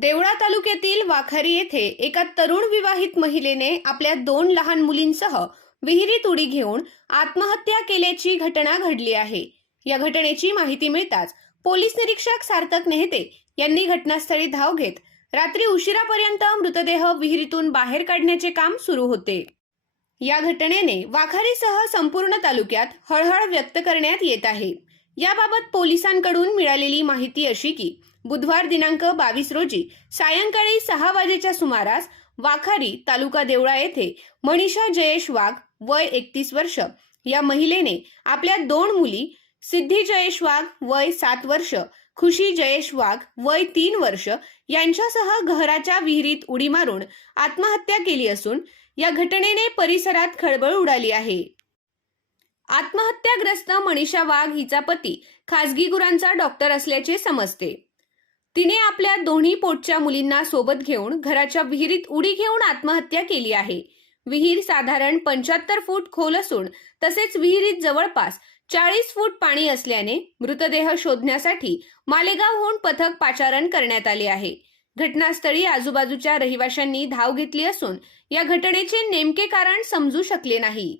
देवळा तालुक्यातील वाखारी येथे एका तरुण विवाहित महिलेने आपल्या 2 लहान मुलींसह विहिरीत उडी घेऊन आत्महत्या केल्याची घटना घडली आहे। या घटनेची माहिती मिळताच पोलीस निरीक्षक सार्थक नेहते यांनी घटनास्थळी धाव घेत रात्री उशिरापर्यंत मृतदेह विहिरीतून बाहेर काढण्याचे काम सुरू होते। या घटनेने वाखारीसह संपूर्ण तालुक्यात हळहळ व्यक्त करण्यात येत आहे। याबाबत पोलिसांकडून मिळालेली माहिती अशी की बुधवार दिनांक 22 रोजी सायंकाळी 6 वाजेच्या सुमारास वाखारी तालुका देवळा येथे मनीषा जयेश वाघ वय 31 वर्ष या महिलेने आपल्या 2 मुली सिद्धी जयेश वाघ वय 7 वर्ष, खुशी जयेश वाघ वय 3 वर्ष यांच्यासह घराच्या विहिरीत उडी मारून आत्महत्या केली असून या घटनेने परिसरात खळबळ उडाली आहे। आत्महत्याग्रस्त मनीषा वाघ हिचा पती खासगी गुरांचा डॉक्टर असल्याचे समजते। तिने आपल्या दोन्ही पोटच्या मुलींना सोबत घेऊन घराच्या विहिरीत उडी घेऊन आत्महत्या केली आहे। विहीर साधारण 75 फूट खोल असून तसेच विहिरीत जवळपास 40 फूट पाणी असल्याने मृतदेह शोधण्यासाठी मालेगावहून पथक पाचारण करण्यात आले आहे। घटनास्थळी आजूबाजूच्या रहिवाशांनी धाव घेतली असून या घटनेचे नेमके कारण समजू शकले नाही।